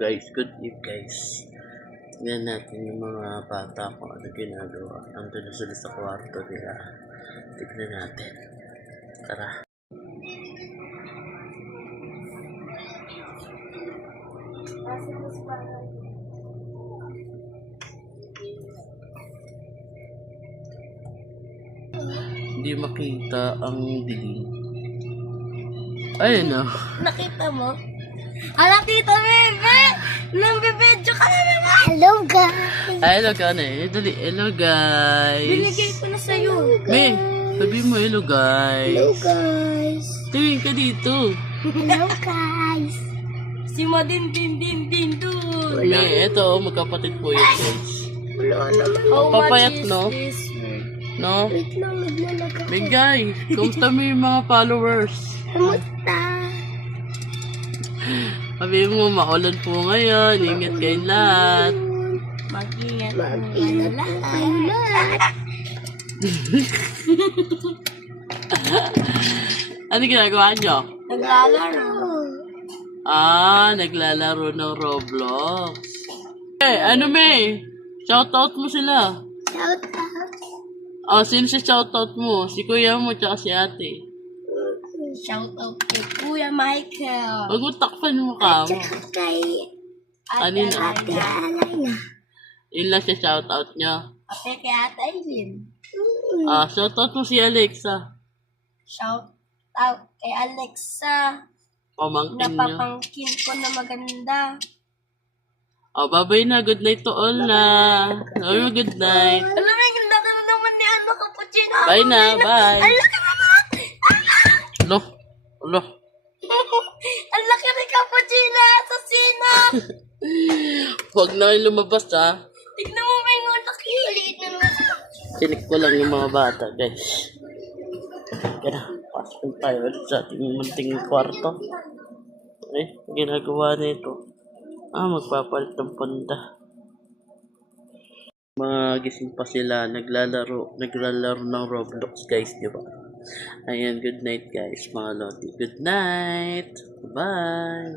guys, good eve guys. Tingnan natin yung mga bata ko ano ginagawa. Nandun na sila sa kwarto nila. Tignan natin. Tara. Hindi makita ang dilim. Ayun o. Nakita mo? Ala, Tita Bebe! Nambibidyo ka na naman! Hello guys! Ay, hello ka na eh. Dali, hello guys. Binigay ko na sa'yo. May, sabi mo hello guys. Hello guys! Tingin ka dito. Hello guys! Si Madin din doon. May, eto, magkapatid po yan guys. Wala naman. How Papayat, much is no? this? No? Wait lang, naglalagay. May guys, kumusta mo yung mga followers? Kamusta? Sabi mo, maulan po ngayon. Ingat kayong lahat. Mag-ingat. Mag-ingat po kayo lahat. Ano ginagawa nyo? Naglalaro. Naglalaro ng Roblox. Ano May? Shoutout mo sila. Shout out. Sino si shoutout mo? Si kuya mo tsaka si ate. Shout out kay Kuya Michael. Huwag mo takpan mo ka mo. Tsaka kay Kanina. Ate Alana. Yun lang siya shoutout niya. Ate kay Ate Aileen. Shoutout mo si Alexa. Shout out kay Alexa. Pamangkin niyo. Napapangkin ko na maganda. Bye-bye na. Good night to all na. Sabi mo good night. Alam mo, yung laki na naman ni ano, Cappuccino. Bye na. Bye. Ang laki naman! Alo. Ang laki ni Cappuccino! Asasino! Huwag na kayo lumabas ha. Tignan mo may laki. Maliit na naman. Sinik ko lang yung mga bata guys. Kaya pasok tayo ulit sa ating munting kwarto. Ginagawa nito. Magpapalit ng panda. Mga gising pa sila, naglalaro ng Roblox guys, di ba? Ayan, good night guys, mga lodi. Good night. Bye.